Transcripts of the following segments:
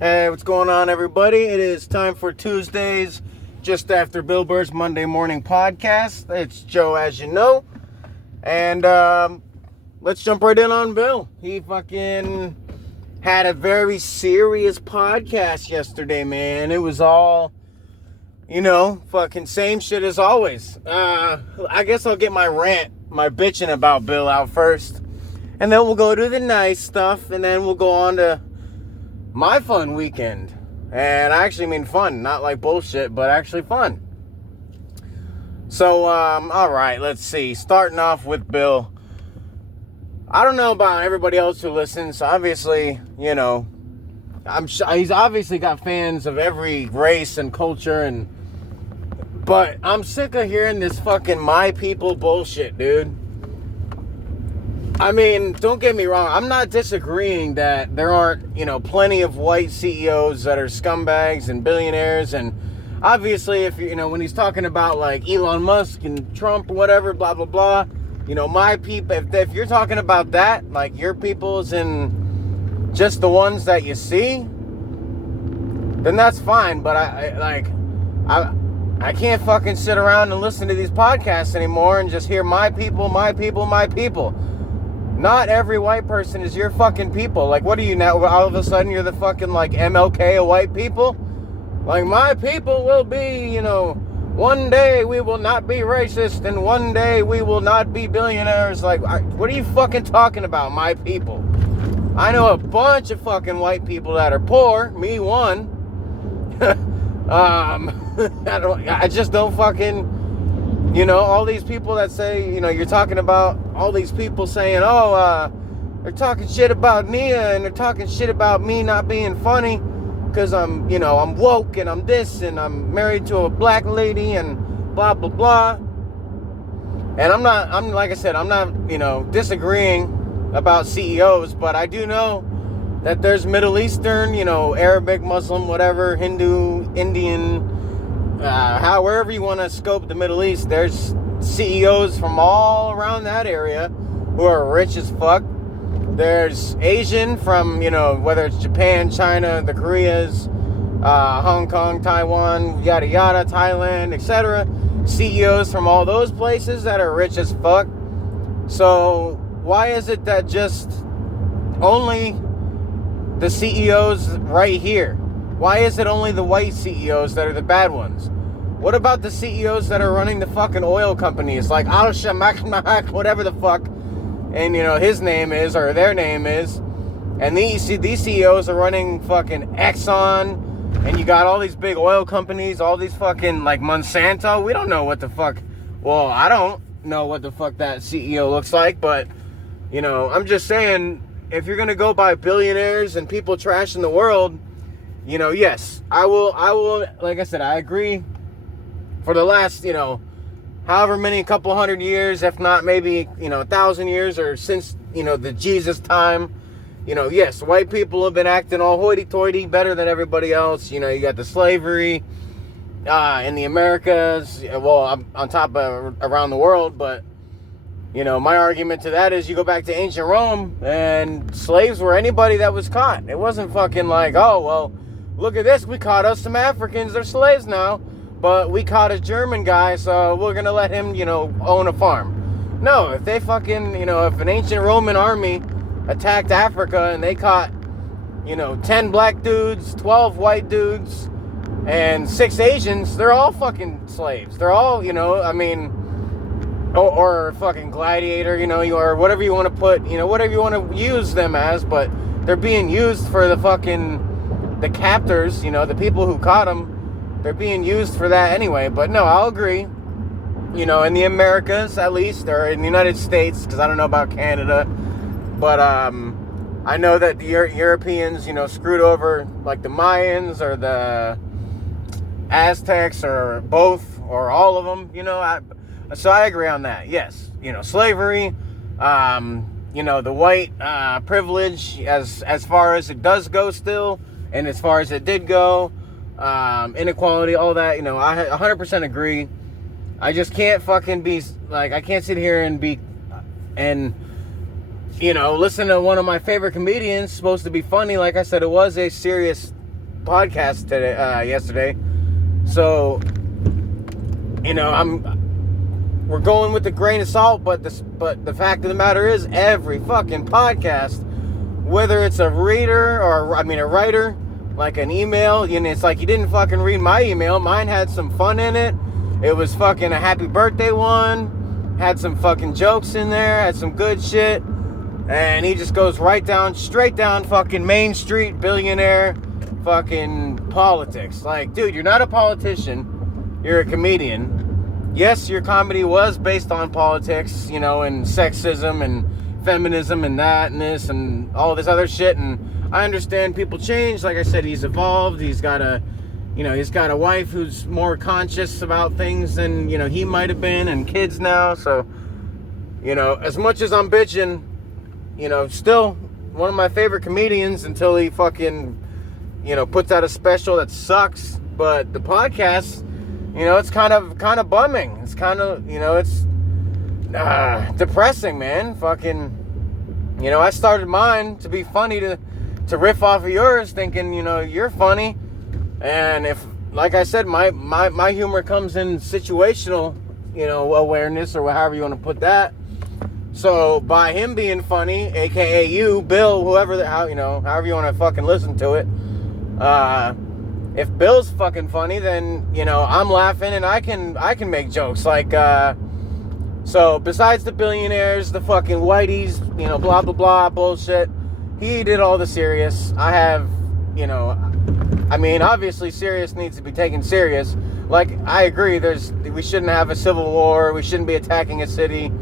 Hey, what's going on, everybody? It is time for Tuesdays, just after Bill Burr's Monday morning podcast. It's Joe, as you know. And let's jump right in on Bill. He fucking had a very serious podcast yesterday, man. It was all, fucking same shit as always. I guess I'll get my rant, my bitching about Bill out first. And then we'll go to the nice stuff, and then we'll go on to my fun weekend. And I actually mean fun, not like bullshit, but actually fun. So, alright, let's see. Starting off with Bill. I don't know about everybody else who listens. Obviously, he's obviously got fans of every race and culture, but I'm sick of hearing this fucking my people bullshit, dude. I mean, don't get me wrong. I'm not disagreeing that there aren't, plenty of white CEOs that are scumbags and billionaires. And obviously, if when he's talking about like Elon Musk and Trump or whatever, blah, blah, blah, my people, if you're talking about that, like your people's and just the ones that you see, then that's fine. But I can't fucking sit around and listen to these podcasts anymore and just hear my people, my people, my people. Not every white person is your fucking people. Like, what are you now? All of a sudden, you're the fucking, like, MLK of white people? Like, my people will be, one day we will not be racist, and one day we will not be billionaires. Like, what are you fucking talking about, my people? I know a bunch of fucking white people that are poor. Me one. I just don't fucking... all these people that say, you're talking about all these people saying, they're talking shit about Nia and they're talking shit about me not being funny because I'm woke and I'm this and I'm married to a black lady and blah, blah, blah. And like I said, I'm not, disagreeing about CEOs, but I do know that there's Middle Eastern, Arabic, Muslim, whatever, Hindu, Indian, however you want to scope the Middle East, there's CEOs from all around that area who are rich as fuck. There's Asian from, whether it's Japan, China, the Koreas, Hong Kong, Taiwan, yada yada, Thailand, etc. CEOs from all those places that are rich as fuck. So why is it that just only the CEOs right here? Why is it only the white CEOs that are the bad ones? What about the CEOs that are running the fucking oil companies like Al-Shamak, whatever the fuck, and his name is, or their name is, and these CEOs are running fucking Exxon, and you got all these big oil companies, all these fucking, like Monsanto, we don't know what the fuck, well, I don't know what the fuck that CEO looks like, but, I'm just saying, if you're gonna go by billionaires and people trashing the world, yes, I will, like I said, I agree. For the last, however many couple hundred years, if not maybe, 1,000 years, or since, the Jesus time, yes, white people have been acting all hoity-toity, better than everybody else. You got the slavery in the Americas, well, on top of around the world, but, my argument to that is you go back to ancient Rome, and slaves were anybody that was caught. It wasn't fucking like, oh, well, look at this, we caught us some Africans, they're slaves now. But we caught a German guy, so we're going to let him, own a farm. No, if they fucking, if an ancient Roman army attacked Africa and they caught, 10 black dudes, 12 white dudes, and 6 Asians, they're all fucking slaves. They're all, or fucking gladiator, or whatever you want to put, whatever you want to use them as, but they're being used for the captors, the people who caught them. They're being used for that anyway. But no, I'll agree. In the Americas, at least, or in the United States, because I don't know about Canada. But I know that the Europeans, screwed over, like the Mayans or the Aztecs or both or all of them, so I agree on that. Yes, slavery, the white privilege as far as it does go still, and as far as it did go. Inequality, all that, I 100% agree. I just can't fucking be, like, I can't sit here and listen to one of my favorite comedians, supposed to be funny. Like I said, it was a serious podcast yesterday. So, you know, we're going with a grain of salt, but the fact of the matter is, every fucking podcast, whether it's a reader or, a writer, like an email, you know, it's like you didn't fucking read my email. Mine had some fun in it. It was fucking a happy birthday one, had some fucking jokes in there, had some good shit, and he just goes straight down fucking Main Street billionaire fucking politics. Like, dude, you're not a politician, you're a comedian. Yes, your comedy was based on politics, you know, and sexism and feminism and that and this and all this other shit, and I understand people change. Like I said, he's evolved. He's got a wife who's more conscious about things than, you know, he might have been, and kids now. So, you know, as much as I'm bitching, you know, still one of my favorite comedians until he fucking, you know, puts out a special that sucks. But the podcast, you know, it's kind of bumming. It's kind of, you know, it's depressing, man. Fucking, you know, I started mine to be funny, to riff off of yours, thinking, you know, you're funny. And if, like I said, my humor comes in situational, you know, awareness, or however you want to put that. So by him being funny, aka you, Bill, however you want to fucking listen to it, if Bill's fucking funny, then, you know, I'm laughing and I can make jokes. Like, so besides the billionaires, the fucking whiteys, you know, blah, blah, blah, bullshit, he did all the serious. I have, you know, obviously serious needs to be taken serious. Like, I agree, we shouldn't have a civil war, we shouldn't be attacking a city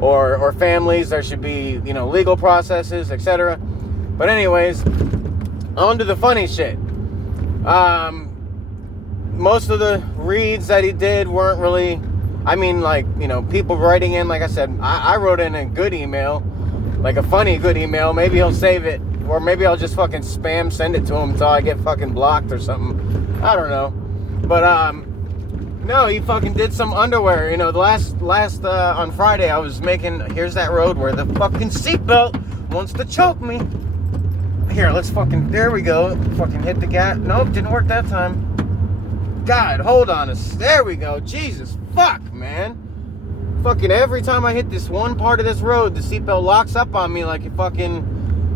or families, there should be, you know, legal processes, etc. But anyways, on to the funny shit. Most of the reads that he did weren't really, like, you know, people writing in, like I said, I wrote in a good email, like a funny good email. Maybe he'll save it, or maybe I'll just fucking spam send it to him until I get fucking blocked or something. I don't know. But, no, he fucking did some underwear. You know, the last on Friday, I was here's that road where the fucking seatbelt wants to choke me. Here, there we go. Fucking hit the gas. Nope, didn't work that time. God, hold on there we go. Jesus, fuck, man. Fucking every time I hit this one part of this road, the seatbelt locks up on me like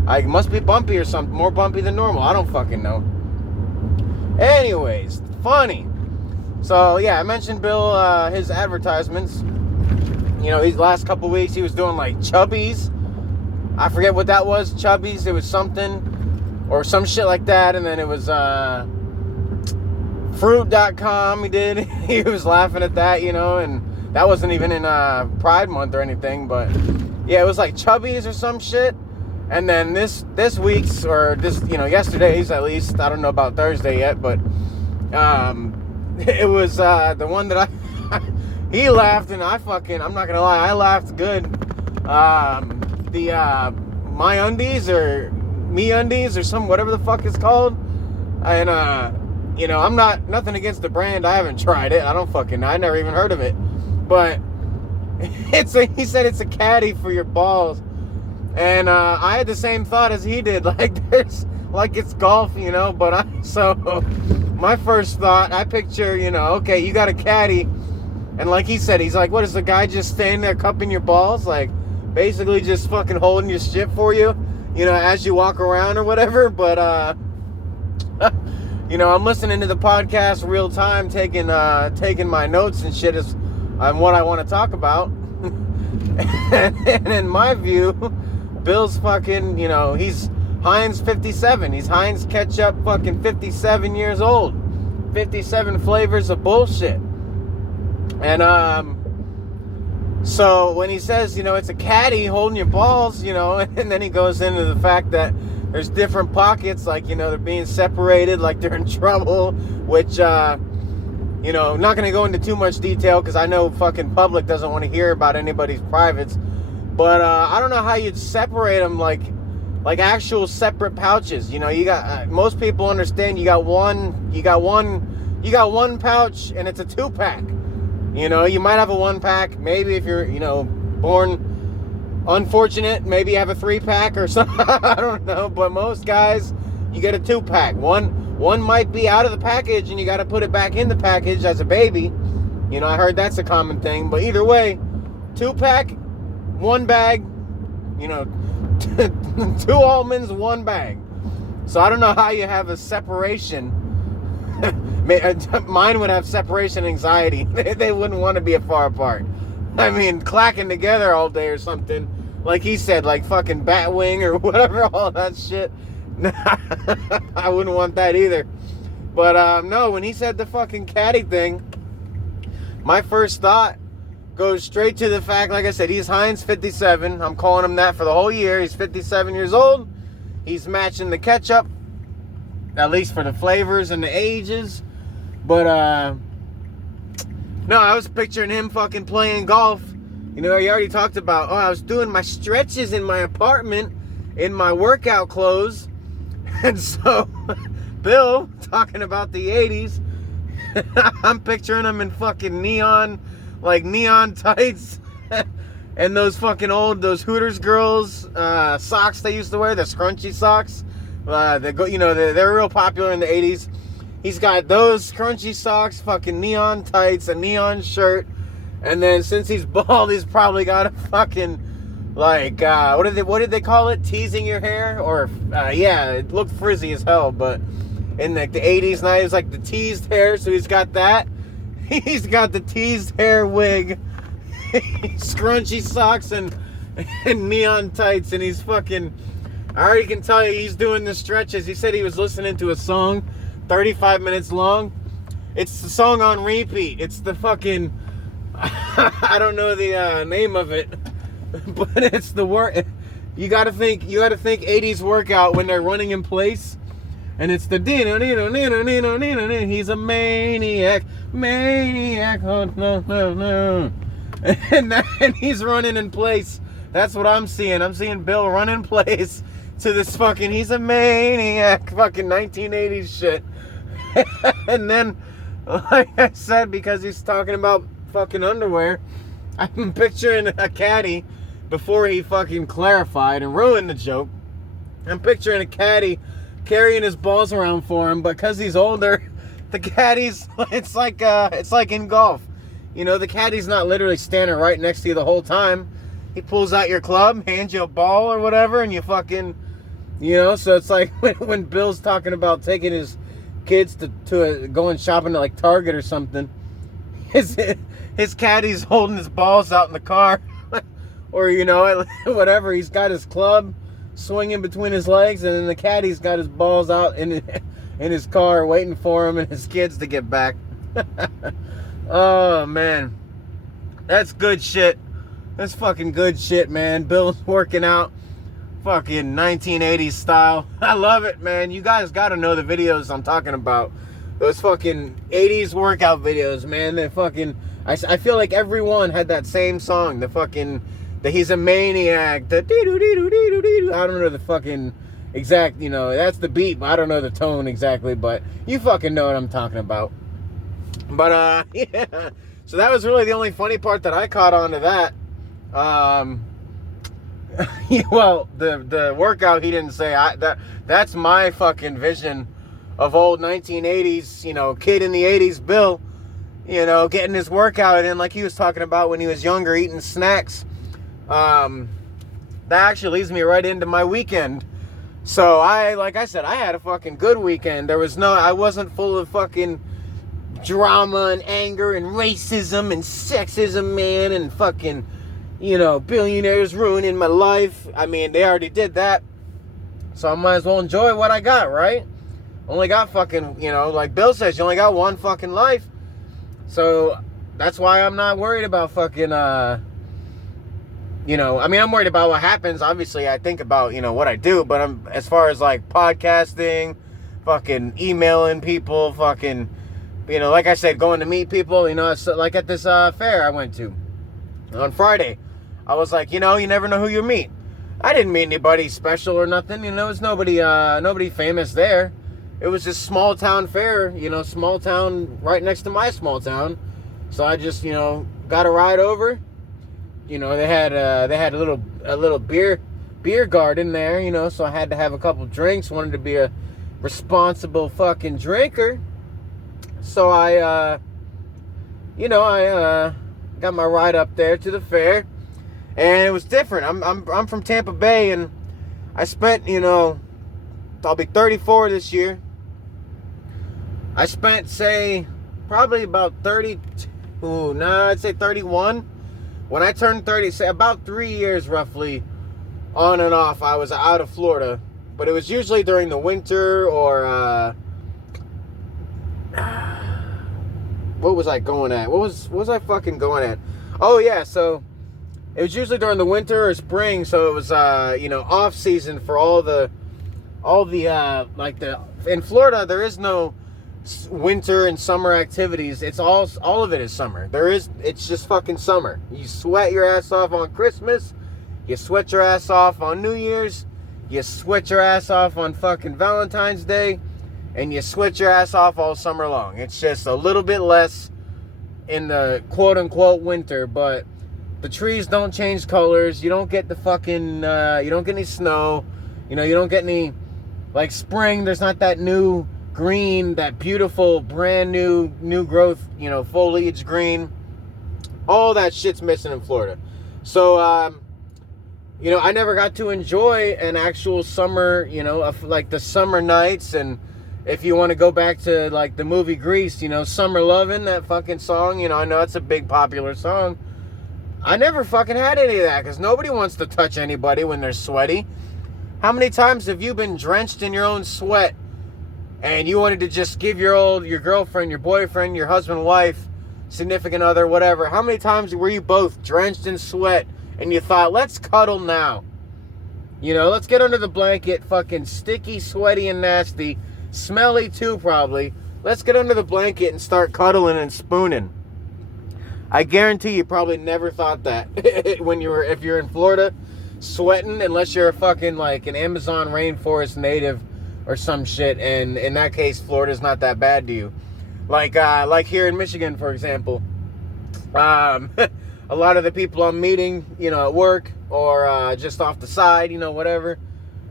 I must be bumpy or something, more bumpy than normal. I don't fucking know. Anyways, funny. So, yeah, I mentioned Bill, his advertisements. You know, these last couple weeks, he was doing, like, Chubbies. I forget what that was, Chubbies. It was something, or some shit like that. And then it was, Fruit.com he did. He was laughing at that, you know, and that wasn't even in, Pride Month or anything. But, yeah, it was, like, Chubbies or some shit. And then this week's, or this, you know, yesterday's at least, I don't know about Thursday yet, but, it was the one that he laughed, and I'm not gonna lie, I laughed good. The My Undies or Me Undies or whatever the fuck it's called. And you know, I'm nothing against the brand. I haven't tried it. I never even heard of it. But he said it's a caddy for your balls. And I had the same thought as he did. Like it's golf, you know, so my first thought, I picture, you know, okay, you got a caddy, and like he said, he's like, what is the guy just standing there cupping your balls? Like, basically just fucking holding your shit for you, you know, as you walk around or whatever. But, you know, I'm listening to the podcast real time, taking my notes and shit on what I want to talk about. And in my view, Bill's fucking, you know, he's Heinz 57. He's Heinz ketchup fucking 57 years old. 57 flavors of bullshit. And, so when he says, you know, it's a caddy holding your balls, you know, and then he goes into the fact that there's different pockets, like, you know, they're being separated, like they're in trouble, which, you know, I'm not going to go into too much detail because I know fucking public doesn't want to hear about anybody's privates. But, I don't know how you'd separate them like actual separate pouches. You know, you got, most people understand you got one pouch and it's a 2-pack. You know, you might have a 1-pack. Maybe if you're, you know, born unfortunate, maybe you have a 3-pack or something. I don't know. But most guys you get a 2-pack. One might be out of the package and you got to put it back in the package as a baby. You know, I heard that's a common thing. But either way, 2-pack, 1 bag, you know, 2 almonds, 1 bag. So I don't know how you have a separation. Mine would have separation anxiety. They wouldn't want to be far apart. I mean, clacking together all day or something. Like he said, like fucking Batwing or whatever, all that shit. I wouldn't want that either. But no, when he said the fucking caddy thing, my first thought goes straight to the fact, like I said, he's Heinz 57. I'm calling him that for the whole year. He's 57 years old. He's matching the ketchup, at least for the flavors and the ages. But no, I was picturing him fucking playing golf. You know, he already talked about, I was doing my stretches in my apartment in my workout clothes. And so, Bill, talking about the 80s, I'm picturing him in fucking neon tights. And those fucking those Hooters girls socks they used to wear, the scrunchy socks. They're real popular in the 80s. He's got those scrunchy socks, fucking neon tights, a neon shirt. And then since he's bald, he's probably got a fucking, like, what did they call it? Teasing your hair? Or, yeah, it looked frizzy as hell, but in the 80s, 90s, like the teased hair, so he's got that. He's got the teased hair wig, scrunchy socks, and neon tights, and he's fucking, I already can tell you he's doing the stretches. He said he was listening to a song, 35 minutes long. It's the song on repeat. It's the fucking, I don't know the name of it, but it's the work. You gotta think 80s workout when they're running in place, and it's the dino. He's a maniac, oh, no. And he's running in place. That's what I'm seeing. I'm seeing Bill run in place to this fucking, he's a maniac, fucking 1980s shit. And then, like I said, because he's talking about fucking underwear, I'm picturing a caddy before he fucking clarified and ruined the joke. I'm picturing a caddy carrying his balls around for him, but because he's older, the caddy's, it's like in golf. You know, the caddy's not literally standing right next to you the whole time. He pulls out your club, hands you a ball or whatever, and you fucking, you know, so it's like when Bill's talking about taking his kids to going shopping at like Target or something. His caddy's holding his balls out in the car, or you know, whatever. He's got his club swinging between his legs, and then the caddy's got his balls out in his car, waiting for him and his kids to get back. Oh man, that's good shit. That's fucking good shit, man. Bill's working out, fucking 1980s style. I love it, man. You guys got to know the videos I'm talking about. Those fucking 80s workout videos, man. They fucking, I feel like everyone had that same song. The he's a maniac. The dee-doo-dee-doo-dee-doo-dee-doo. I don't know the fucking exact, you know, that's the beat, but I don't know the tone exactly, but you fucking know what I'm talking about. But, yeah. So that was really the only funny part that I caught on to that. Well, the workout, he didn't say. That's my fucking vision of old 1980s, you know, kid in the 80s Bill, you know, getting his workout in like he was talking about when he was younger, eating snacks. That actually leads me right into my weekend. So like I said, I had a fucking good weekend. I wasn't full of fucking drama and anger and racism and sexism, man, and fucking, you know, billionaires ruining my life. I mean, they already did that. So I might as well enjoy what I got, right? Only got fucking, you know, like Bill says, you only got one fucking life. So that's why I'm not worried about fucking, you know, I mean, I'm worried about what happens. Obviously, I think about, you know, what I do, but as far as like podcasting, fucking emailing people, fucking, you know, like I said, going to meet people, you know, it's like at this fair I went to on Friday. I was like, you know, you never know who you meet. I didn't meet anybody special or nothing, you know, it's nobody famous there. It was just small town fair, you know, small town right next to my small town. So I just, you know, got a ride over. You know, they had a little beer garden there, you know, so I had to have a couple drinks. Wanted to be a responsible fucking drinker. So I got my ride up there to the fair, and it was different. I'm from Tampa Bay, and I spent, I'll be 34 this year. I spent, say, probably about 32, I'd say 31. When I turned 30, say about 3 years roughly, on and off, I was out of Florida. But it was usually during the winter or, what was I going at? What was I fucking going at? Oh, yeah, so it was usually during the winter or spring, so it was, off season for in Florida, there is no winter and summer activities. It's all of it is summer. It's just fucking summer. You sweat your ass off on Christmas, you sweat your ass off on New Year's, you sweat your ass off on fucking Valentine's Day, and you sweat your ass off all summer long. It's just a little bit less in the quote-unquote winter, but the trees don't change colors. You don't get the fucking, you don't get any snow. You don't get any, like, spring. There's not that new green, that beautiful, brand new growth, foliage green. All that shit's missing in Florida. So, I never got to enjoy an actual summer, like the summer nights. And if you want to go back to, like, the movie Grease, Summer Lovin', that fucking song, I know it's a big popular song. I never fucking had any of that, because nobody wants to touch anybody when they're sweaty. How many times have you been drenched in your own sweat and you wanted to just give your girlfriend, your boyfriend, your husband, wife, significant other, whatever? How many times were you both drenched in sweat and you thought, let's cuddle now? Let's get under the blanket, fucking sticky, sweaty, and nasty, smelly too probably. Let's get under the blanket and start cuddling and spooning. I guarantee you probably never thought that if you're in Florida sweating, unless you're a fucking, like, an Amazon rainforest native or some shit, and in that case, Florida's not that bad to you. Like here in Michigan, for example, a lot of the people I'm meeting, at work or just off the side, whatever,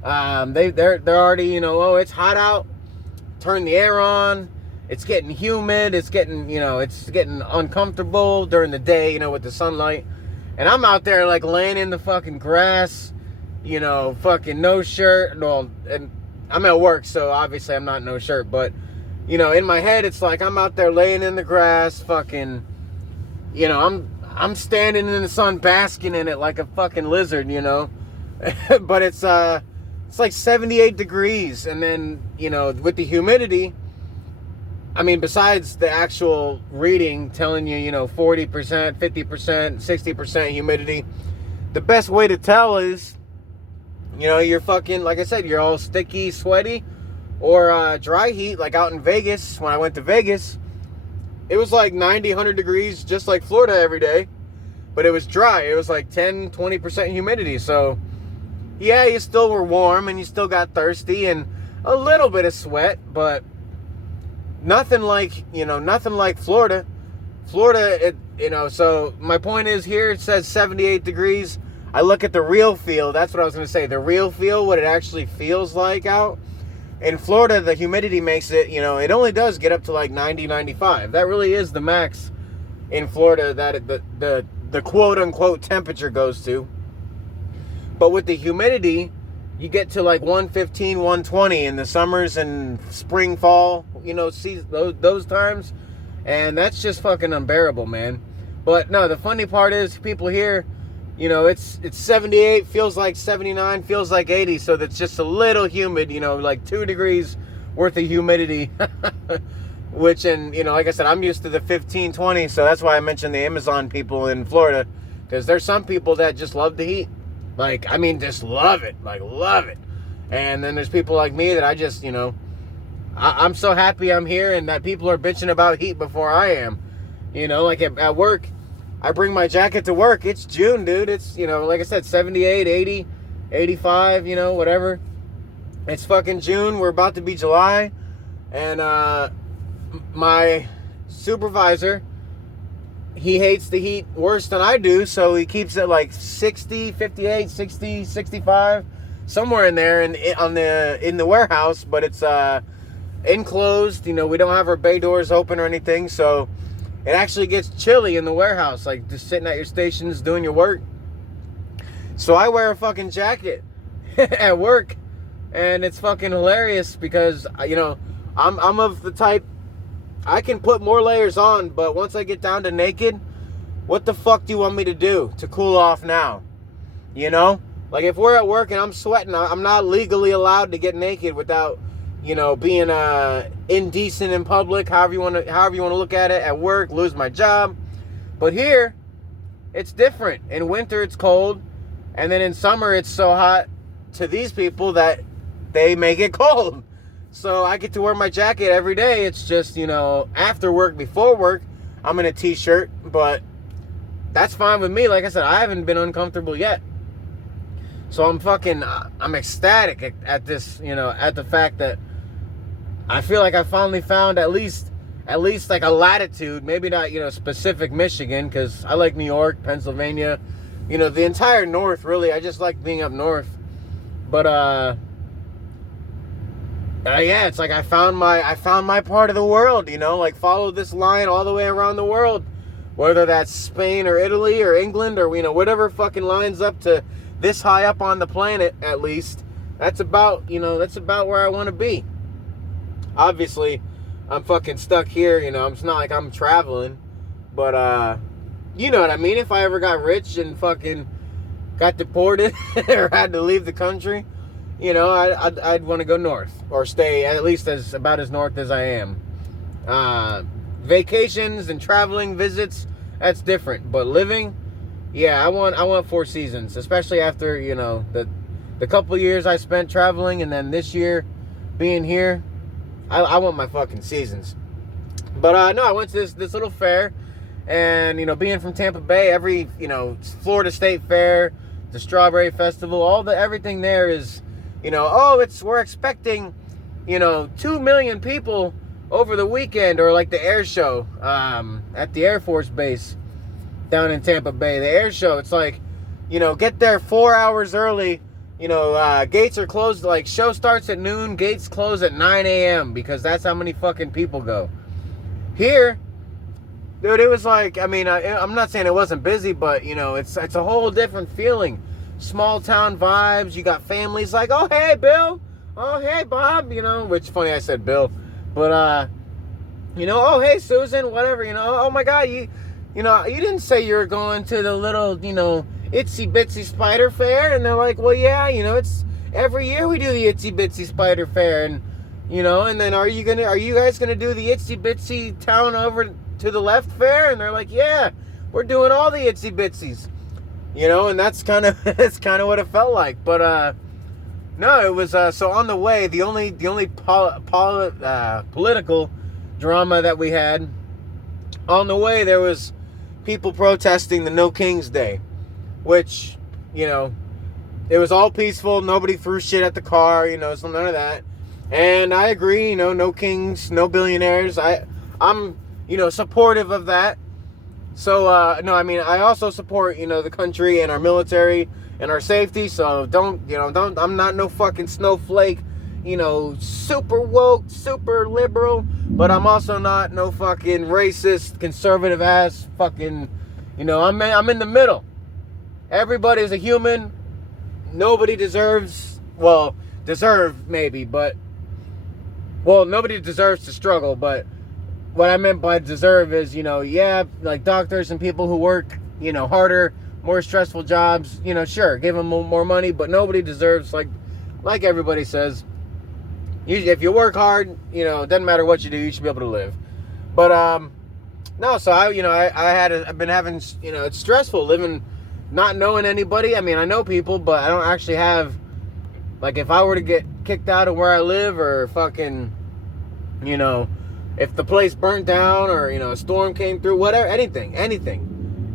they're already, oh, it's hot out, turn the air on, it's getting humid, it's getting uncomfortable during the day, with the sunlight, and I'm out there, like, laying in the fucking grass, fucking no shirt, and I'm at work, so obviously I'm not no shirt, but, in my head, it's like I'm out there laying in the grass, fucking, I'm standing in the sun, basking in it like a fucking lizard, but it's like 78 degrees, and then, with the humidity, I mean, besides the actual reading telling you, 40%, 50%, 60% humidity, the best way to tell is, you're fucking, like I said, you're all sticky, sweaty, or dry heat, like out in Vegas. When I went to Vegas, it was like 90, 100 degrees, just like Florida every day, but it was dry. It was like 10, 20% humidity. So, yeah, you still were warm, and you still got thirsty, and a little bit of sweat, but nothing like Florida. Florida, so my point is, here it says 78 degrees. I look at the real feel. That's what I was going to say. The real feel, what it actually feels like out. In Florida, the humidity makes it, it only does get up to like 90, 95. That really is the max in Florida that the quote-unquote temperature goes to. But with the humidity, you get to like 115, 120 in the summers and spring, fall, those times. And that's just fucking unbearable, man. But no, the funny part is, people here, it's 78, feels like 79, feels like 80. So that's just a little humid, like 2 degrees worth of humidity. Which, and, like I said, I'm used to the 15, 20. So that's why I mentioned the Amazon people in Florida. Because there's some people that just love the heat. Like, I mean, just love it. Like, love it. And then there's people like me that I just, I'm so happy I'm here, and that people are bitching about heat before I am. Like at work, I bring my jacket to work. It's June, dude. It's, like I said, 78, 80, 85, whatever. It's fucking June. We're about to be July. And my supervisor, he hates the heat worse than I do, so he keeps it like 60, 58, 60, 65, somewhere in there in the warehouse, but it's enclosed. You know, we don't have our bay doors open or anything, so it actually gets chilly in the warehouse, like just sitting at your stations doing your work. So I wear a fucking jacket at work, and it's fucking hilarious because, you know, I'm of the type, I can put more layers on, but once I get down to naked, what the fuck do you want me to do to cool off now? You know? Like, if we're at work and I'm sweating, I'm not legally allowed to get naked without, you know, being indecent in public, however you want to look at it, at work, lose my job. But here, it's different. In winter, it's cold, and then in summer, it's so hot to these people that they make it cold. So I get to wear my jacket every day. It's just, you know, after work, before work, I'm in a t-shirt, but that's fine with me. Like I said, I haven't been uncomfortable yet. So I'm ecstatic at this, you know, at the fact that I feel like I finally found at least like a latitude, maybe not, you know, specific Michigan, because I like New York, Pennsylvania, you know, the entire north, really. I just like being up north. But, yeah, it's like I found my part of the world, you know, like follow this line all the way around the world, whether that's Spain or Italy or England or, you know, whatever fucking lines up to this high up on the planet, at least. That's about where I want to be. Obviously, I'm fucking stuck here, you know, it's not like I'm traveling, but, you know what I mean? If I ever got rich and fucking got deported or had to leave the country, you know, I'd want to go north or stay at least about as north as I am. Vacations and traveling visits, that's different. But living, yeah, I want 4 seasons, especially after, you know, the couple years I spent traveling and then this year being here. I want my fucking seasons. But no, I went to this little fair, and, you know, being from Tampa Bay, every, you know, Florida State Fair, the Strawberry Festival, everything there is, you know, we're expecting, you know, 2 million people over the weekend, or like the air show at the Air Force Base down in Tampa Bay. The air show, it's like, you know, get there 4 hours early. You know, gates are closed, like, show starts at noon, gates close at 9 a.m. because that's how many fucking people go. Here, dude, it was like, I mean, I'm not saying it wasn't busy, but, you know, it's a whole different feeling. Small town vibes. You got families like, oh, hey, Bill. Oh, hey, Bob. You know, which, funny I said Bill. But, you know, oh, hey, Susan, whatever, you know. Oh, my God, you know, you didn't say you were going to the little, you know, itsy bitsy spider fair. And they're like, well, yeah, you know, it's every year we do the itsy bitsy spider fair. And, you know, and then are you guys gonna do the itsy bitsy town over to the left fair? And they're like, yeah, we're doing all the itsy bitsies, you know. And that's kind of what it felt like. But no, it was so on the way, the only political drama that we had on the way, there was people protesting the No Kings Day, which, you know, it was all peaceful. Nobody threw shit at the car, you know, so none of that. And I agree, you know, no kings, no billionaires. I'm, you know, supportive of that. So, no, I mean, I also support, you know, the country and our military and our safety. So I'm not no fucking snowflake, you know, super woke, super liberal, but I'm also not no fucking racist, conservative ass fucking, you know, I'm in the middle. Everybody's a human. Nobody deserves, well, deserve maybe, but, well, nobody deserves to struggle, but what I meant by deserve is, you know, yeah, like doctors and people who work, you know, harder, more stressful jobs, you know, sure, give them more money, but nobody deserves, like everybody says, if you work hard, you know, it doesn't matter what you do, you should be able to live. But, no, so I've been having, you know, it's stressful living, not knowing anybody. I mean, I know people, but I don't actually have, like, if I were to get kicked out of where I live, or fucking, you know, if the place burnt down, or, you know, a storm came through, whatever, anything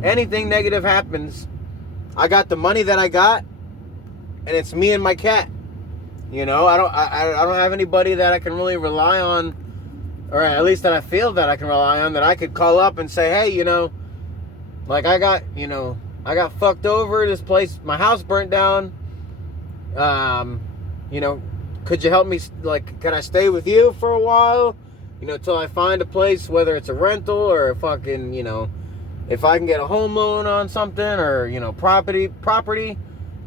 negative happens, I got the money that I got, and it's me and my cat. You know, I don't have anybody that I can really rely on, or at least that I feel that I can rely on, that I could call up and say, hey, you know, like, I got fucked over, this place, my house burnt down, You know, could you help me, like, can I stay with you for a while? You know, till I find a place, whether it's a rental or a fucking, you know, if I can get a home loan on something or, you know, property,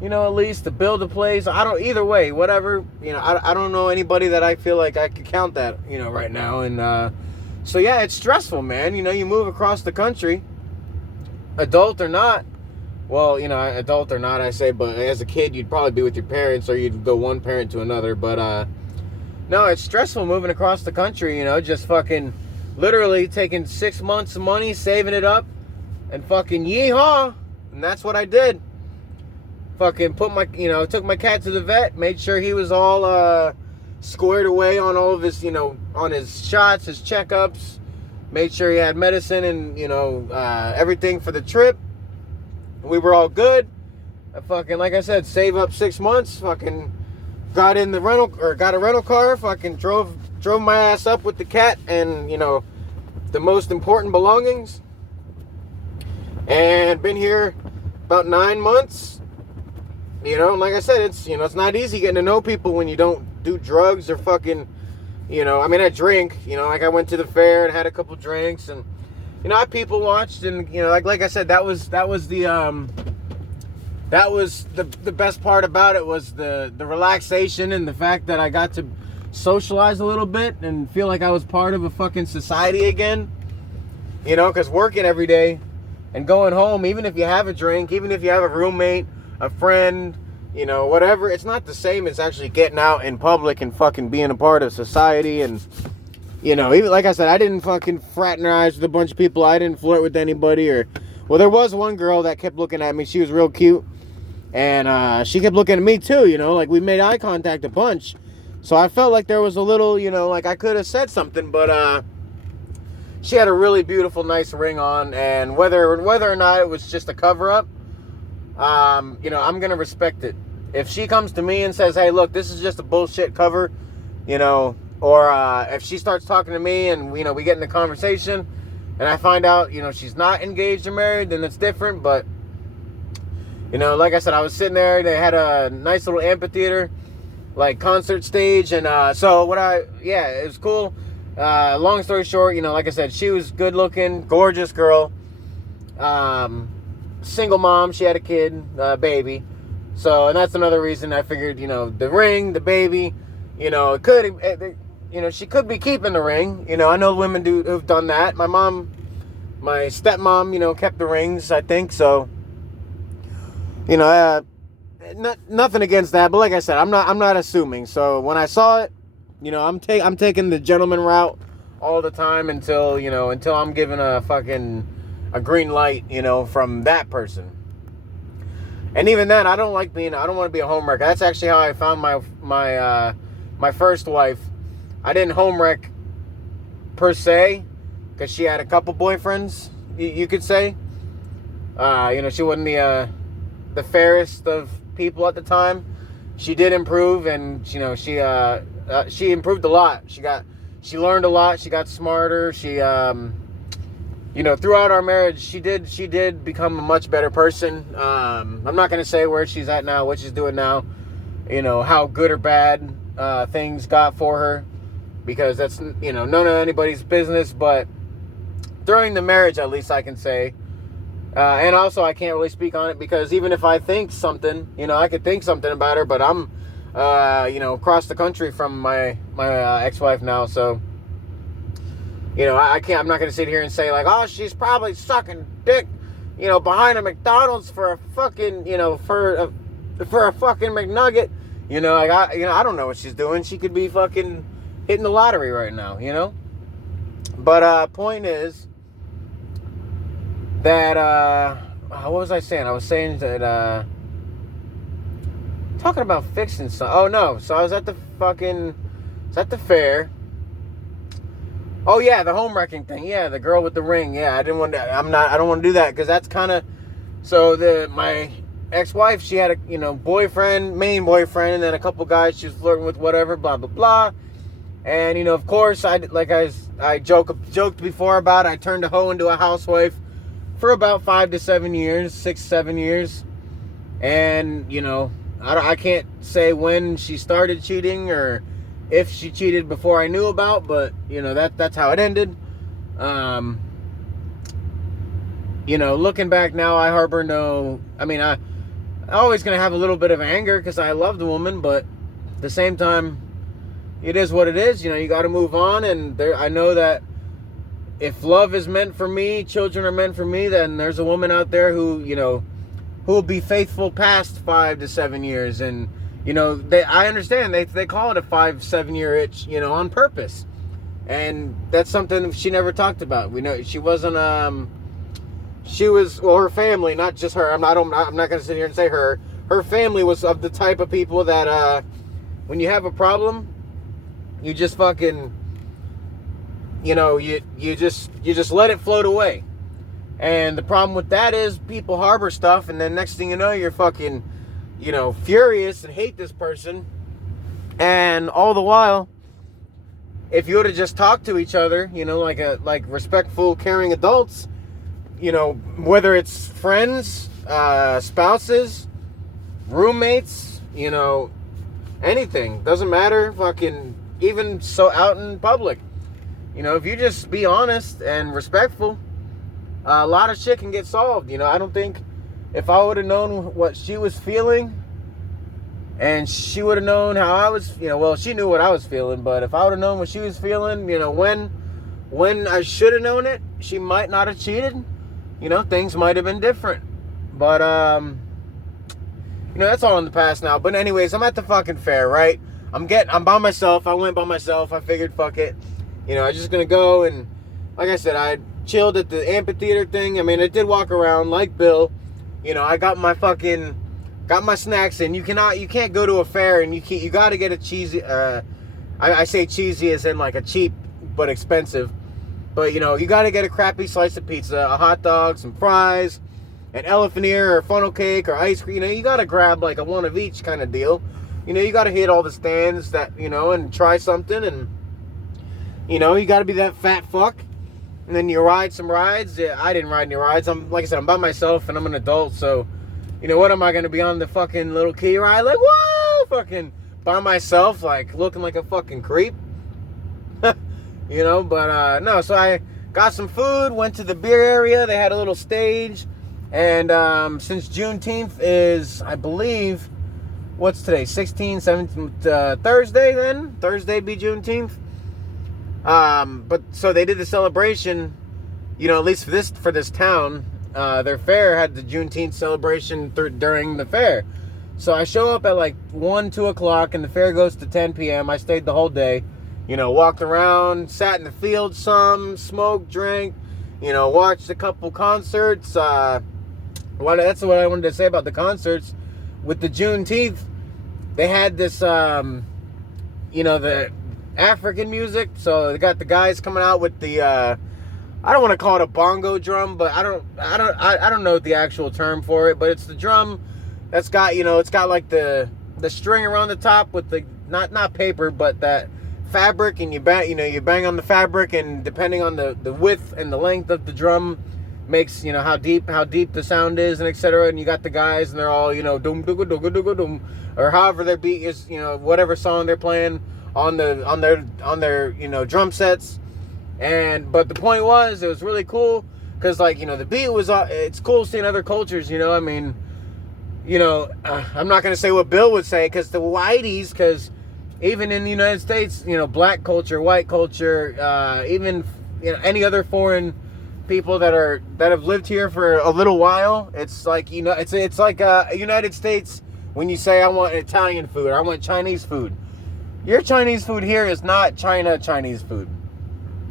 you know, at least to build a place. Either way, whatever, you know, I don't know anybody that I feel like I could count that, you know, right now. And, so yeah, it's stressful, man. You know, you move across the country, adult or not. Well, you know, adult or not, I say, but as a kid, you'd probably be with your parents or you'd go one parent to another. But, no, it's stressful moving across the country, you know, just fucking literally taking 6 months of money, saving it up, and fucking yeehaw. And that's what I did. Fucking took my cat to the vet, made sure he was all, squared away on all of his, you know, on his shots, his checkups, made sure he had medicine and, you know, everything for the trip. We were all good. I fucking, like I said, save up 6 months, fucking got a rental car, fucking drove my ass up with the cat and, you know, the most important belongings. And been here about 9 months. You know, like I said, it's, you know, it's not easy getting to know people when you don't do drugs or fucking, you know, I mean, I drink, you know, like I went to the fair and had a couple drinks and, you know, I people watched and, you know, like I said, that was the best part about it was the relaxation and the fact that I got to socialize a little bit and feel like I was part of a fucking society again, you know, because working every day and going home, even if you have a drink, even if you have a roommate, a friend, you know, whatever, it's not the same as actually getting out in public and fucking being a part of society. And, you know, even like I said, I didn't fucking fraternize with a bunch of people. I didn't flirt with anybody well, there was one girl that kept looking at me. She was real cute. And she kept looking at me too, you know, like we made eye contact a bunch. So I felt like there was a little, you know, like I could have said something, but she had a really beautiful, nice ring on. And whether or not it was just a cover up, you know, I'm going to respect it. If she comes to me and says, hey, look, this is just a bullshit cover, you know, or if she starts talking to me and, you know, we get in a conversation and I find out, you know, she's not engaged or married, then it's different. But, you know, like I said, I was sitting there. They had a nice little amphitheater, like concert stage. And so it was cool. Long story short, you know, like I said, she was good looking, gorgeous girl. Single mom, she had a kid, baby. So, and that's another reason I figured, you know, the ring, the baby, you know, you know, she could be keeping the ring. You know, I know women who've done that. My stepmom, you know, kept the rings, I think. So, you know, nothing against that. But like I said, I'm not assuming. So when I saw it, you know, I'm taking the gentleman route all the time until I'm given a green light, you know, from that person. And even then, I don't want to be a homewrecker. That's actually how I found my first wife. I didn't homewreck per se, because she had a couple boyfriends, you could say. You know, she wasn't the fairest of people at the time. She did improve, and you know, she improved a lot. She learned a lot. She got smarter. She you know, throughout our marriage, she did become a much better person. I'm not going to say where she's at now, what she's doing now, you know, how good or bad things got for her, because that's, you know, none of anybody's business. But during the marriage, at least I can say, and also I can't really speak on it, because even if I think something, you know, I could think something about her, but I'm, you know, across the country from my ex-wife now, so... You know, I'm not going to sit here and say, like, oh, she's probably sucking dick, you know, behind a McDonald's for a fucking, you know, for a fucking McNugget. You know, like, I don't know what she's doing. She could be fucking hitting the lottery right now, you know? But, point is that, what was I saying? I was saying that, talking about fixing something. Oh, no. So I was at the fair. Oh yeah, the home wrecking thing. Yeah, the girl with the ring. Yeah, I don't want to do that, because that's kind of, so my ex-wife, she had a, you know, main boyfriend, and then a couple guys she was flirting with, whatever, blah blah blah. And you know, of course, I joked before about it, I turned a hoe into a housewife for about 5 to 7 years, 6, 7 years. And you know, I can't say when she started cheating or if she cheated before I knew about, but that's how it ended. Looking back now, I harbor no. I mean, I always gonna have a little bit of anger because I love the woman, but at the same time, it is what it is. You got to move on, and I know that if love is meant for me, children are meant for me, then there's a woman out there who will be faithful past 5 to 7 years, and I understand they call it a 5-7 year itch, on purpose, and that's something she never talked about. We know she wasn't. She was, well, her family, not just her. I'm not going to sit here and say her. Her family was of the type of people that when you have a problem, you just fucking, you just let it float away. And the problem with that is people harbor stuff, and then next thing you know, you're fucking, furious and hate this person. And all the while, if you would have just talked to each other, like respectful, caring adults, whether it's friends, spouses, roommates, anything, doesn't matter, fucking, even so out in public, if you just be honest and respectful, a lot of shit can get solved. I don't think if I would have known what she was feeling and she would have known how I was, well, she knew what I was feeling, but if I would have known what she was feeling, when I should have known it, she might not have cheated. Things might have been different. But, that's all in the past now. But anyways, I'm at the fucking fair, right? I'm by myself. I went by myself. I figured, fuck it. I'm just going to go. And like I said, I chilled at the amphitheater thing. I mean, I did walk around like Bill. I got my snacks in. You can't go to a fair and you got to get a cheesy, I say cheesy as in like a cheap but expensive. But, you got to get a crappy slice of pizza, a hot dog, some fries, an elephant ear or funnel cake or ice cream. You got to grab like a one of each kind of deal. You got to hit all the stands that, and try something. And, you got to be that fat fuck. And then you ride some rides. Yeah, I didn't ride any rides. Like I said, I'm by myself and I'm an adult. So, what am I going to be on the fucking little key ride? Like, whoa, fucking by myself, like looking like a fucking creep. But no, so I got some food, went to the beer area. They had a little stage. And since Juneteenth is, I believe, what's today? 16th, 17th, Thursday then? Thursday be Juneteenth. But so they did the celebration, at least for this town. Their fair had the Juneteenth celebration during the fair. So I show up at like 1, 2 o'clock and the fair goes to 10 p.m. I stayed the whole day. Walked around, sat in the field some, smoked, drank, watched a couple concerts. That's what I wanted to say about the concerts. With the Juneteenth, they had this, the African music. So they got the guys coming out with the, I don't want to call it a bongo drum, but I don't know the actual term for it, but it's the drum that's got, it's got like the string around the top with the, not paper, but that fabric, and you bang on the fabric, and depending on the width and the length of the drum makes how deep the sound is, and etc. And you got the guys and they're all doom doo doo doo doom, or however their beat is, whatever song they're playing on their drum sets. But the point was, it was really cool because the beat was, it's cool seeing other cultures. I mean, I'm not gonna say what Bill would say because the whiteys, because even in the United States, black culture, white culture, even any other foreign people that have lived here for a little while, it's like it's like United States when you say I want Italian food or I want Chinese food. Your Chinese food here is not Chinese food.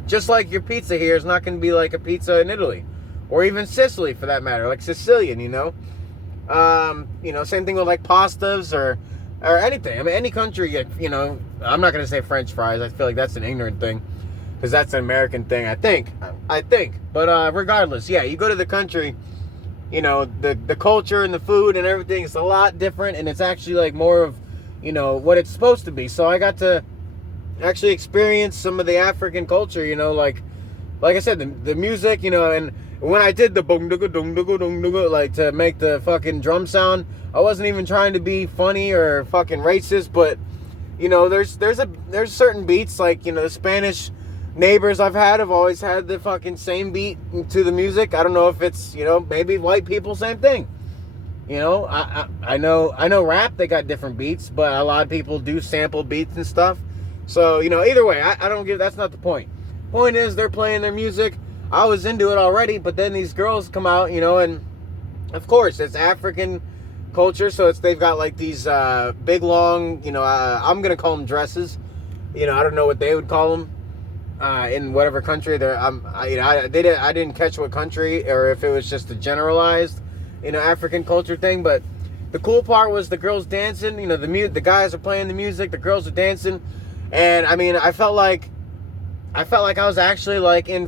Just like your pizza here is not going to be like a pizza in Italy or even Sicily for that matter, like Sicilian. Same thing with like pastas or anything. I mean, any country, I'm not going to say French fries. I feel like that's an ignorant thing because that's an American thing, I think. But regardless, yeah, you go to the country, the culture and the food and everything is a lot different, and it's actually like more of, what it's supposed to be. So I got to actually experience some of the African culture, like I said, the music, and when I did the boom dugga dung dugga dung dugga, like to make the fucking drum sound, I wasn't even trying to be funny or fucking racist, but you know, there's certain beats, like, you know, the Spanish neighbors I've had have always had the fucking same beat to the music. I don't know if it's, you know, maybe white people, same thing. You know, I know rap, they got different beats, but a lot of people do sample beats and stuff. So, you know, either way, I don't give, that's not the point. Point is, they're playing their music. I was into it already, but then these girls come out, you know, and of course, it's African culture, so they've got like these big, long, you know, I'm going to call them dresses. You know, I don't know what they would call them in whatever country they're, I didn't catch what country, or if it was just a generalized, you know, African culture thing. But the cool part was the girls dancing. You know, the guys are playing the music, the girls are dancing, and I mean, I felt like I was actually like in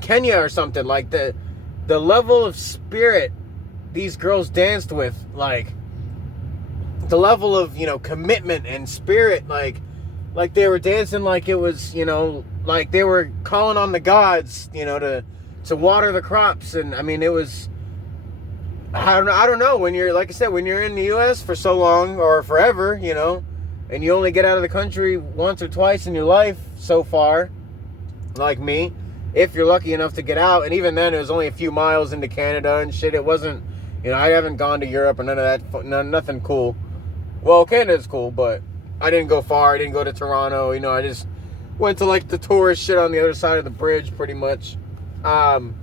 Kenya or something. Like the level of spirit these girls danced with, like the level of, you know, commitment and spirit, like they were dancing like it was, you know, like they were calling on the gods, you know, to water the crops. And I mean, it was, I don't know, when you're, like I said, when you're in the U.S. for so long or forever, you know, and you only get out of the country once or twice in your life so far, like me, if you're lucky enough to get out, and even then it was only a few miles into Canada and shit. It wasn't, you know, I haven't gone to Europe or none of that, nothing cool. Well, Canada's cool, but I didn't go far. I didn't go to Toronto, you know, I just went to like the tourist shit on the other side of the bridge pretty much. No,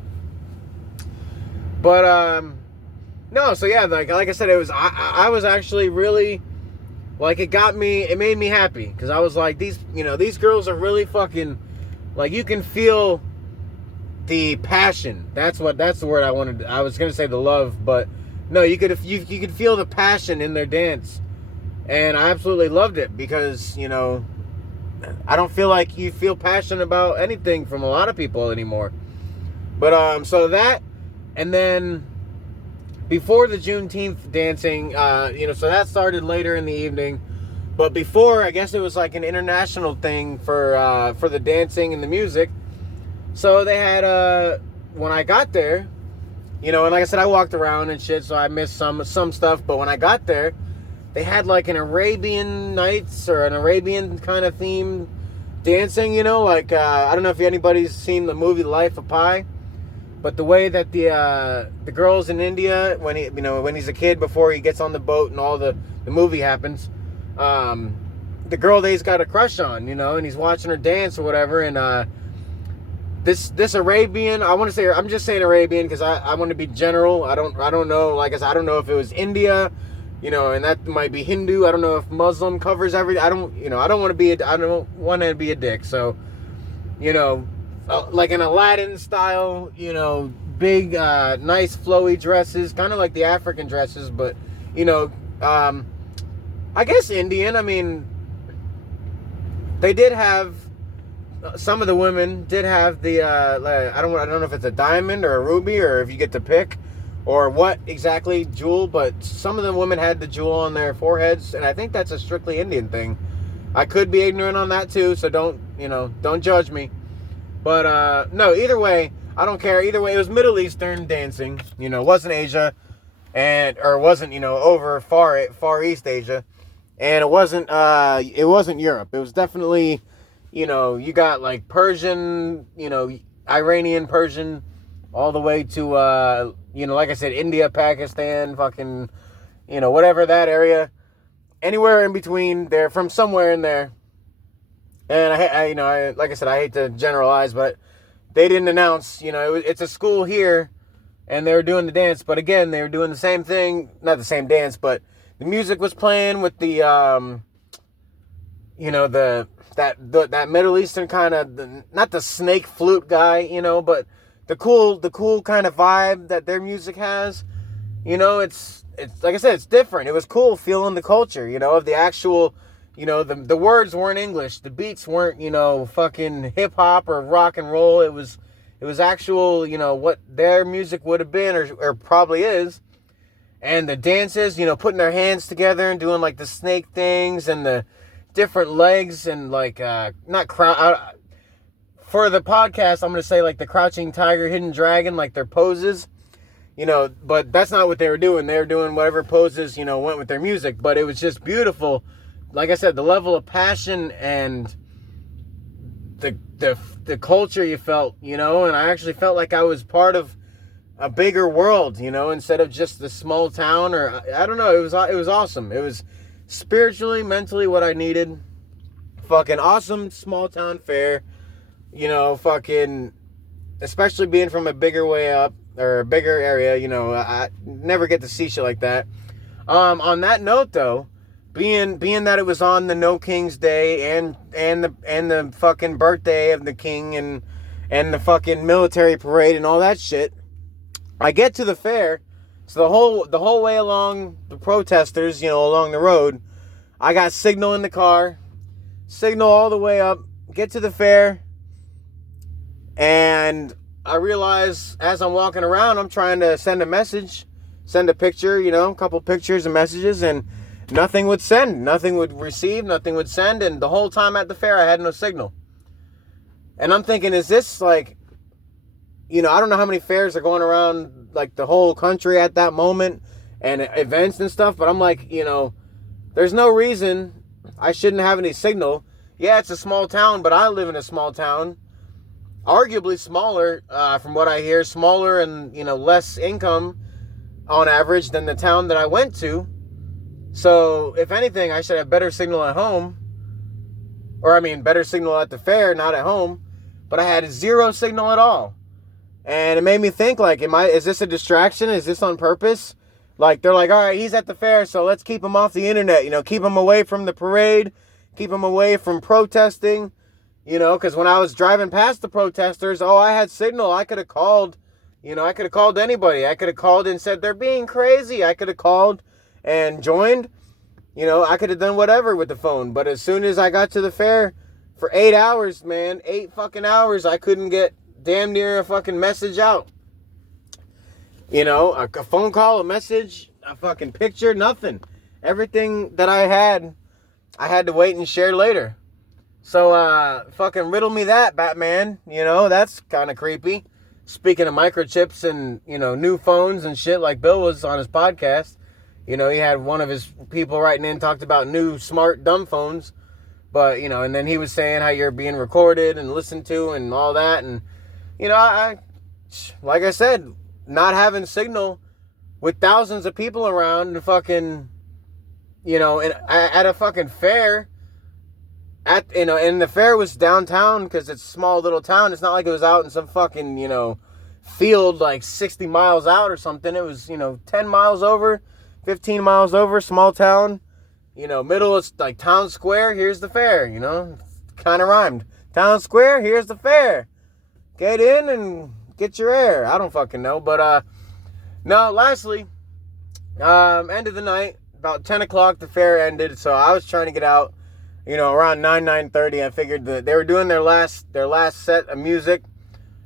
so yeah, like I said, it was, I was actually really, like, it made me happy, because I was like, these girls are really fucking, like, you can feel the passion. That's the word I wanted. I was gonna say the love, but no, you could feel the passion in their dance, and I absolutely loved it, because, you know, I don't feel like you feel passionate about anything from a lot of people anymore. But so that, and then before the Juneteenth dancing, you know, so that started later in the evening. But before, I guess it was like an international thing for the dancing and the music. So they had, when I got there, you know, and like I said, I walked around and shit, so I missed some stuff. But when I got there, they had like an Arabian Nights or an Arabian kind of theme dancing, you know, like, I don't know if anybody's seen the movie Life of Pi. But the way that the girls in India, when he's a kid, before he gets on the boat and all the movie happens, the girl that he's got a crush on, you know, and he's watching her dance or whatever, and this Arabian, I'm just saying Arabian because I want to be general. I don't know, like I said, I don't know if it was India, you know, and that might be Hindu. I don't know if Muslim covers everything. I don't want to be a dick. So, you know, like an Aladdin style, you know, big, nice flowy dresses, kind of like the African dresses, but, you know, I guess Indian. I mean, they did have, some of the women did have the, I don't know if it's a diamond or a ruby, or if you get to pick, or what exactly jewel, but some of the women had the jewel on their foreheads, and I think that's a strictly Indian thing. I could be ignorant on that too, so don't judge me. But, no, either way, I don't care. Either way, it was Middle Eastern dancing. You know, it wasn't Asia, or it wasn't, you know, over Far East Asia. And it wasn't Europe. It was definitely, you know, you got like Persian, you know, Iranian Persian, all the way to, you know, like I said, India, Pakistan, fucking, you know, whatever that area. Anywhere in between, they're from somewhere in there. And like I said, I hate to generalize, but they didn't announce, you know, it's a school here, and they were doing the dance. But again, they were doing the same thing, not the same dance, but the music was playing with the, you know, that Middle Eastern kind of, not the snake flute guy, you know, but the cool kind of vibe that their music has. You know, it's like I said, it's different. It was cool feeling the culture, you know, of the actual. You know, the words weren't English. The beats weren't, you know, fucking hip-hop or rock and roll. It was actual, you know, what their music would have been or probably is. And the dances, you know, putting their hands together and doing, like, the snake things and the different legs and, like, for the podcast, I'm going to say like the crouching tiger, hidden dragon, like their poses, but that's not what they were doing. They were doing whatever poses, went with their music, but it was just beautiful. Like I said, the level of passion and the culture you felt, and I actually felt like I was part of a bigger world, instead of just the small town, or I don't know. It was awesome. It was spiritually, mentally what I needed. Fucking awesome small town fair, fucking, especially being from a bigger way up or a bigger area, I never get to see shit like that. On that note though, being that it was on the No King's Day and the fucking birthday of the king and the fucking military parade and all that shit, I get to the fair. So the whole way along the protesters, along the road, I got signal in the car, signal all the way up, get to the fair, and I realize as I'm walking around, I'm trying to send a message, send a picture, a couple pictures and messages, and nothing would send, nothing would receive, nothing would send, and the whole time at the fair, I had no signal. And I'm thinking, is this like, I don't know how many fairs are going around like the whole country at that moment and events and stuff, but I'm like, there's no reason I shouldn't have any signal. Yeah, it's a small town, but I live in a small town, arguably smaller, from what I hear, smaller and, less income on average than the town that I went to. So if anything, I should have better signal at home, or better signal at the fair, not at home, but I had zero signal at all. And it made me think, like, is this a distraction? Is this on purpose? Like, they're like, all right, he's at the fair, so let's keep him off the internet, keep him away from the parade, keep him away from protesting, because when I was driving past the protesters, I had signal. I could have called, I could have called anybody. I could have called and said, they're being crazy. I could have called and joined, I could have done whatever with the phone. But as soon as I got to the fair for 8 hours, man, 8 fucking hours, I couldn't get damn near a fucking message out. A phone call, a message, a fucking picture, nothing. Everything that I had to wait and share later. So, fucking riddle me that, Batman. That's kind of creepy. Speaking of microchips and, new phones and shit, like Bill was on his podcast. He had one of his people writing in, talked about new smart dumb phones. But, and then he was saying how you're being recorded and listened to and all that. And, I like I said, not having signal with thousands of people around and fucking, at a fucking fair. And the fair was downtown because it's a small little town. It's not like it was out in some fucking, field like 60 miles out or something. It was, 10 miles over, 15 miles over, small town, middle of like town square. Here's the fair, kind of rhymed. Town square, here's the fair. Get in and get your air. I don't fucking know. But, no, lastly, end of the night, about 10 o'clock, the fair ended. So I was trying to get out. Around 9:30, I figured that they were doing their last set of music,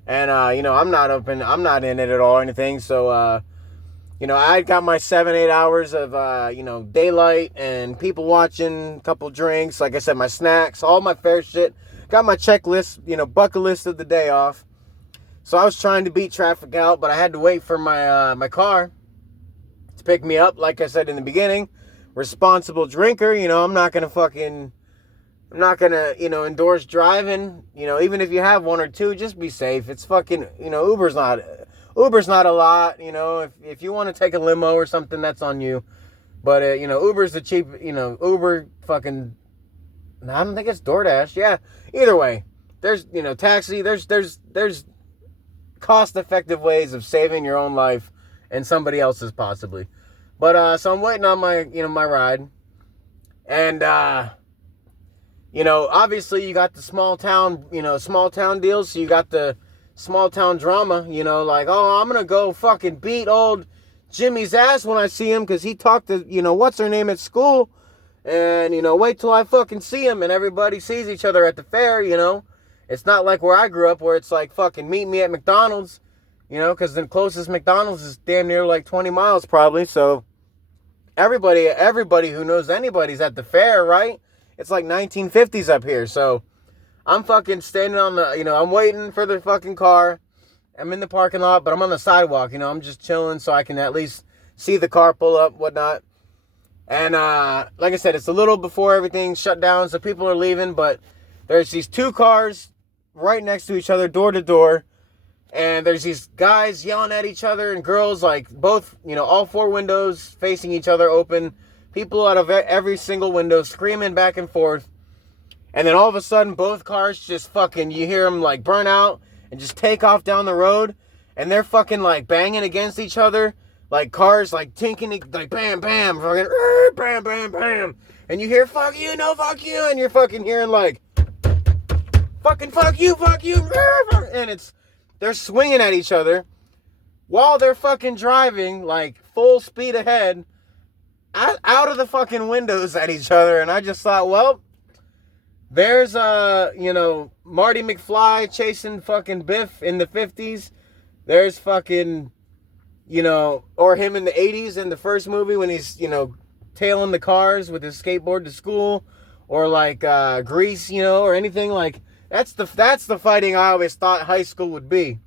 and I'm not in it at all or anything. So I got my 7-8 hours of daylight and people watching, a couple drinks, like I said, my snacks, all my fair shit. Got my checklist, bucket list of the day off. So I was trying to beat traffic out, but I had to wait for my car to pick me up. Like I said in the beginning, responsible drinker. I'm not gonna, endorse driving. Even if you have one or two, just be safe. It's fucking, Uber's not a lot. If you want to take a limo or something, that's on you. But Uber's the cheap. Uber fucking. I don't think it's DoorDash. Yeah. Either way, there's taxi. There's cost-effective ways of saving your own life and somebody else's possibly. But so I'm waiting on my my ride, and obviously you got the small town deals. So you got the small town drama. Like, oh, I'm gonna go fucking beat old Jimmy's ass when I see him because he talked to what's her name at school, and wait till I fucking see him, and everybody sees each other at the fair. It's not like where I grew up where it's like fucking meet me at McDonald's. Because the closest McDonald's is damn near like 20 miles probably. So everybody who knows anybody's at the fair, right? It's like 1950s up here. So I'm fucking standing on the, I'm waiting for the fucking car. I'm in the parking lot, but I'm on the sidewalk, I'm just chilling so I can at least see the car pull up, whatnot. And like I said, it's a little before everything shut down, so people are leaving, but there's these two cars right next to each other, door to door. And there's these guys yelling at each other and girls, like both, all four windows facing each other open. People out of every single window screaming back and forth. And then all of a sudden, both cars just fucking, you hear them like burn out and just take off down the road. And they're fucking like banging against each other. Like cars like tinking, like bam, bam, fucking bam, bam, bam. And you hear fuck you, no fuck you. And you're fucking hearing like fucking fuck you, and they're swinging at each other while they're fucking driving like full speed ahead out of the fucking windows at each other. And I just thought, well, there's Marty McFly chasing fucking Biff in the 50s. There's fucking, or him in the 80s in the first movie when he's, tailing the cars with his skateboard to school, or like Grease, or anything like. That's the fighting I always thought high school would be.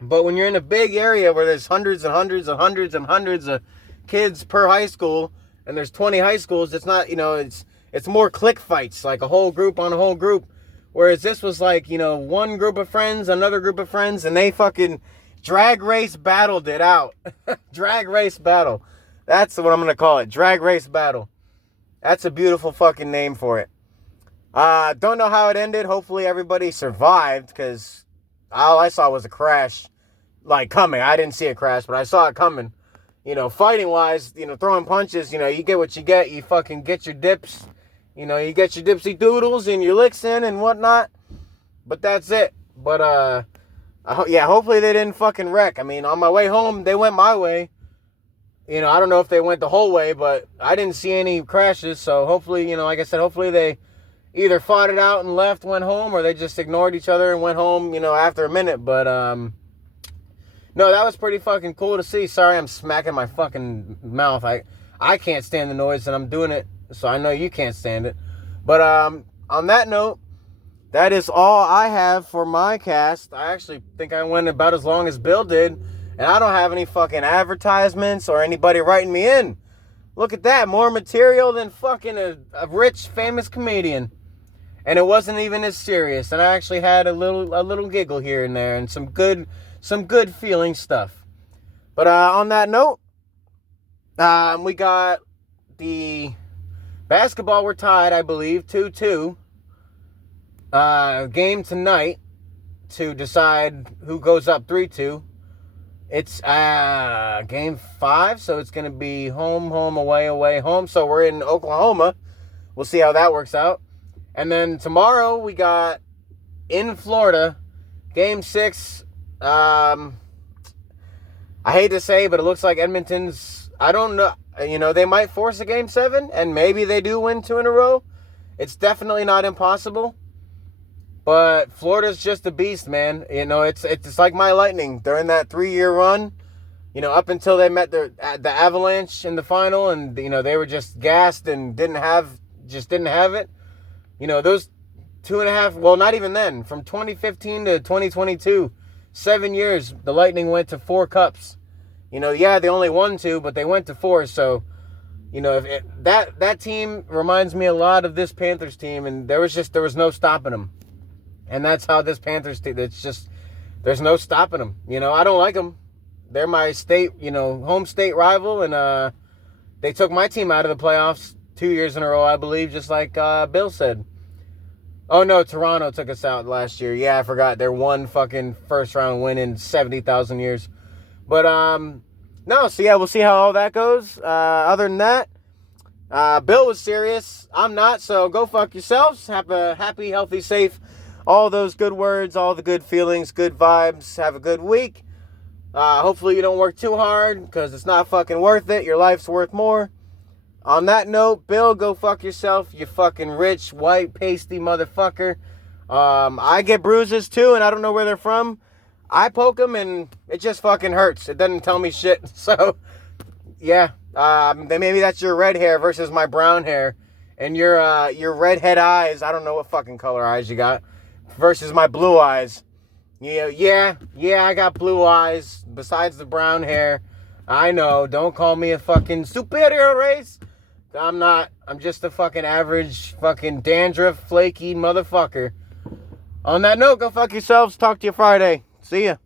But when you're in a big area where there's hundreds and hundreds and hundreds and hundreds of kids per high school, and there's 20 high schools, it's not, it's more clique fights, like a whole group on a whole group. Whereas this was like, one group of friends, another group of friends, and they fucking drag race battled it out. Drag race battle. That's what I'm going to call it. Drag race battle. That's a beautiful fucking name for it. Don't know how it ended. Hopefully everybody survived, because all I saw was a crash, like, coming. I didn't see a crash, but I saw it coming. Fighting-wise, throwing punches, you get what you get. You fucking get your dips. You get your dipsy doodles and your licks in and whatnot. But that's it. But, hopefully they didn't fucking wreck. I mean, on my way home, they went my way. I don't know if they went the whole way, but I didn't see any crashes. So hopefully, like I said, hopefully they either fought it out and left, went home, or they just ignored each other and went home, after a minute. But, no, that was pretty fucking cool to see. Sorry, I'm smacking my fucking mouth. I can't stand the noise, and I'm doing it, so I know you can't stand it. But, on that note, that is all I have for my cast. I actually think I went about as long as Bill did, and I don't have any fucking advertisements or anybody writing me in. Look at that, more material than fucking a rich, famous comedian. And it wasn't even as serious. And I actually had a little giggle here and there, and some good feeling stuff. But on that note, we got the basketball. We're tied, I believe, 2-2. Game tonight to decide who goes up 3-2. It's game 5, so it's going to be home, away, home. So we're in Oklahoma. We'll see how that works out. And then tomorrow we got in Florida, game 6. I hate to say, but it looks like Edmonton's, I don't know, they might force a game 7, and maybe they do win 2 in a row. It's definitely not impossible. But Florida's just a beast, man. It's like my Lightning during that 3-year run. Up until they met the Avalanche in the final, and they were just gassed and didn't have it. Those 2.5, well, not even then. From 2015 to 2022, 7 years, the Lightning went to 4 cups. They only won 2, but they went to 4. So, that team reminds me a lot of this Panthers team, and there was no stopping them. And that's how this Panthers team, there's no stopping them. I don't like them. They're my state, home state rival, and they took my team out of the playoffs 2 years in a row, I believe, just like Bill said. Oh, no, Toronto took us out last year. Yeah, I forgot. They're one fucking first-round win in 70,000 years. But, no, so yeah, we'll see how all that goes. Other than that, Bill was serious. I'm not, so go fuck yourselves. Have a happy, healthy, safe, all those good words, all the good feelings, good vibes. Have a good week. Hopefully you don't work too hard, because it's not fucking worth it. Your life's worth more. On that note, Bill, go fuck yourself, you fucking rich, white, pasty motherfucker. I get bruises too, and I don't know where they're from. I poke them, and it just fucking hurts. It doesn't tell me shit. So, yeah. Then maybe that's your red hair versus my brown hair. and your redhead eyes, I don't know what fucking color eyes you got, versus my blue eyes. Yeah, I got blue eyes, besides the brown hair. I know, don't call me a fucking superior race. I'm not. I'm just a fucking average fucking dandruff flaky motherfucker. On that note, go fuck yourselves. Talk to you Friday. See ya.